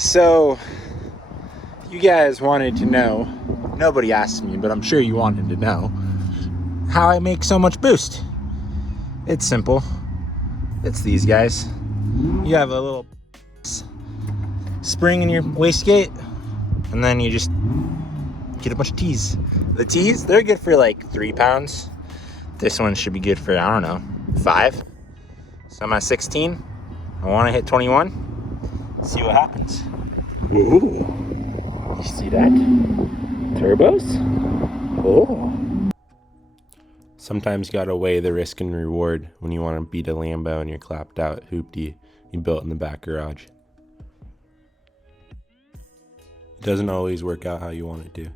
So, you guys wanted to know, nobody asked me, but I'm sure you wanted to know, how I make so much boost. It's simple. It's these guys. You have a little spring in your wastegate, and then you just get a bunch of tees. The tees, they're good for like 3 pounds. This one should be good for, I don't know, 5. So I'm at 16. I want to hit 21. See what happens. Ooh. You see that? Turbos? Oh. Sometimes you gotta weigh the risk and reward when you want to beat a Lambo and your clapped out hoopty you built in the back garage. It doesn't always work out how you want it to.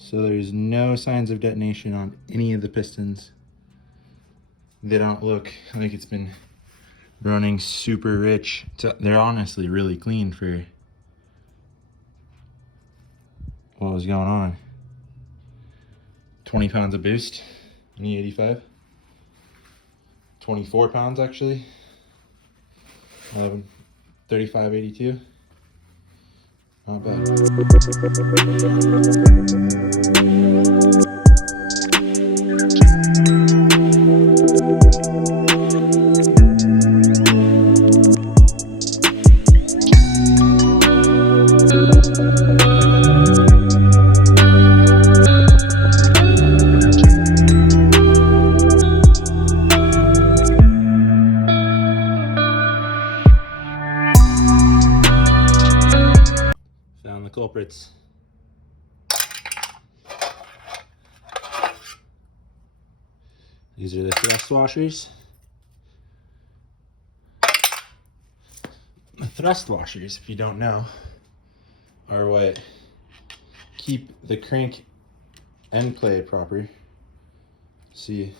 So there's no signs of detonation on any of the pistons. They don't look like it's been running super rich. They're honestly really clean for what was going on. 20 pounds of boost in E85. 24 pounds actually. 3582. Not bad. Found the culprits. These are the thrust washers. The thrust washers, if you don't know, are what keep the crank end play proper. See,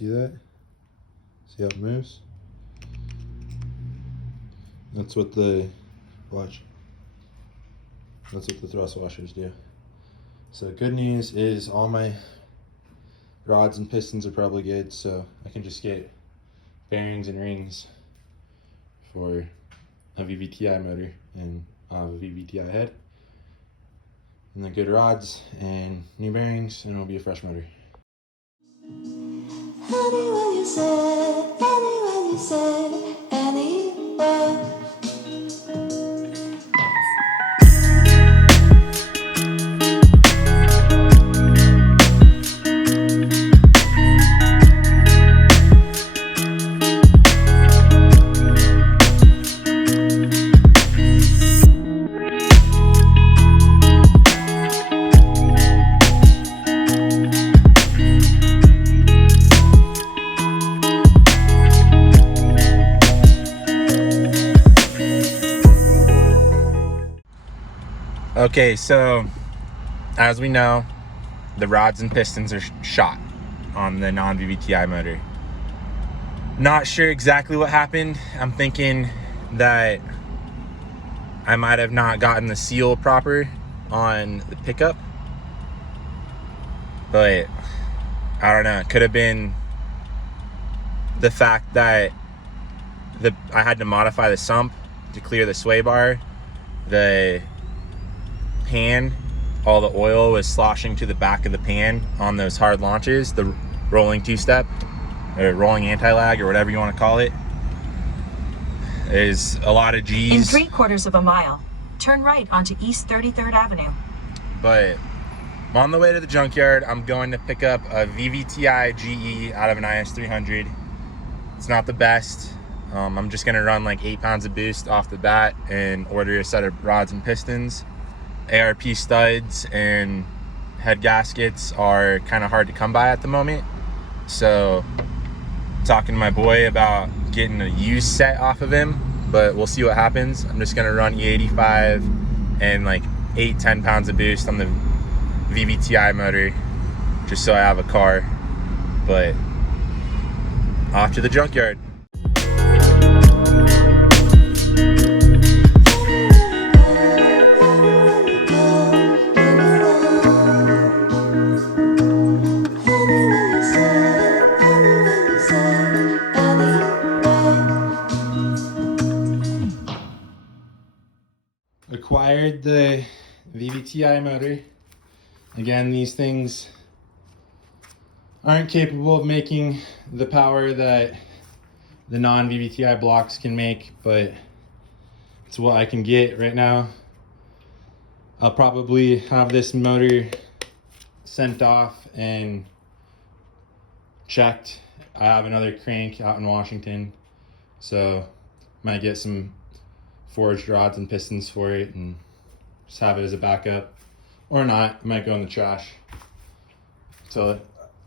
that? See how it moves? That's what the thrust washers do. So good news is all my rods and pistons are probably good, so I can just get bearings and rings for a VVTi motor and of a VVTi head. And then good rods and new bearings, and it'll be a fresh motor. Anywhere you say, anywhere. Okay, so as we know, the rods and pistons are shot on the non-VVTi motor. Not sure exactly what happened. I'm thinking that I might have not gotten the seal proper on the pickup, but I don't know. It could have been the fact that I had to modify the sump to clear the sway bar. The pan, all the oil was sloshing to the back of the pan on those hard launches, the rolling two-step or rolling anti-lag or whatever you want to call it. There's a lot of G's. In 3/4 of a mile, turn right onto East 33rd Avenue. But I'm on the way to the junkyard. I'm going to pick up a VVTi GE out of an IS300. It's not the best. I'm just gonna run like 8 pounds of boost off the bat and order a set of rods and pistons. ARP studs and head gaskets are kind of hard to come by at the moment. So talking to my boy about getting a used set off of him, but we'll see what happens. I'm just gonna run E85 and like 8-10 pounds of boost on the VVTi motor just so I have a car. But off to the junkyard. Acquired the VVTi motor. Again, these things aren't capable of making the power that the non-VVTi blocks can make, but it's what I can get right now. I'll probably have this motor sent off and checked. I have another crank out in Washington, so might get some forged rods and pistons for it and just have it as a backup, or not. It might go in the trash. So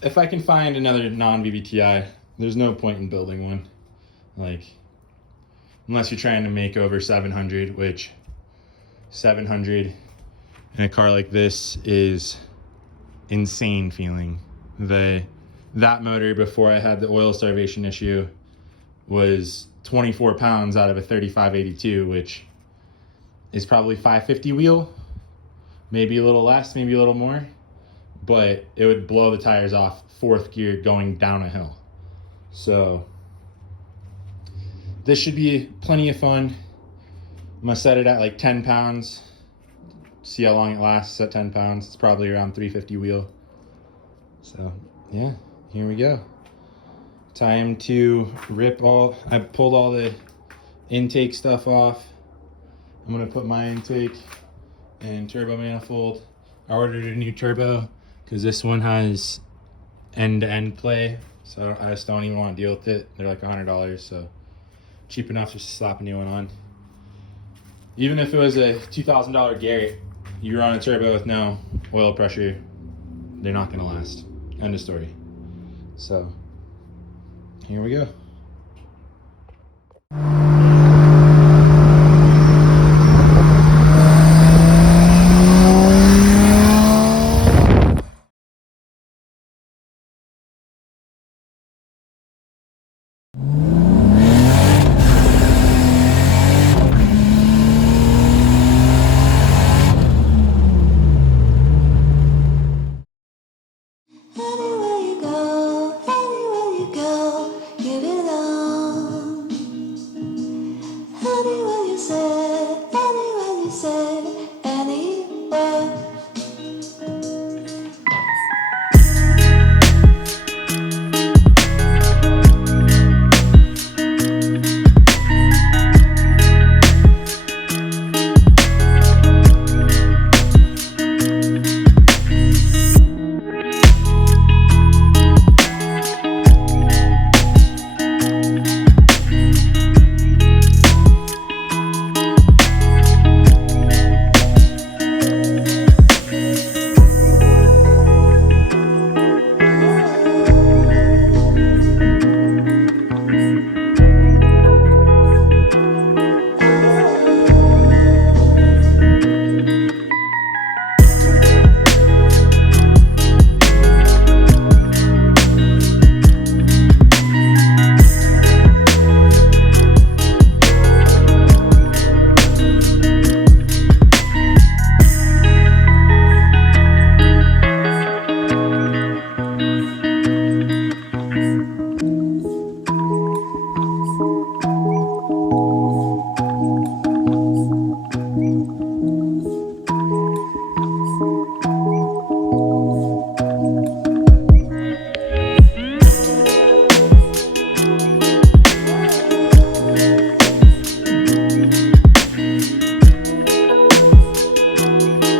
if I can find another non-VVTi, there's no point in building one, like, unless you're trying to make over 700, which 700 in a car like this is insane feeling. That motor, before I had the oil starvation issue, was 24 pounds out of a 3582, which is probably 550 wheel, maybe a little less, maybe a little more, but it would blow the tires off fourth gear going down a hill. So this should be plenty of fun. I'm gonna set it at like 10 pounds, see how long it lasts at 10 pounds. It's probably around 350 wheel. So yeah, here we go. Time to rip I pulled all the intake stuff off. I'm gonna put my intake and turbo manifold. I ordered a new turbo because this one has end-to-end play, so I just don't even want to deal with it. They're like $100, so cheap enough just to slap a new one on. Even if it was a $2,000 Garrett, you run a turbo with no oil pressure, they're not gonna last. End of story. So here we go.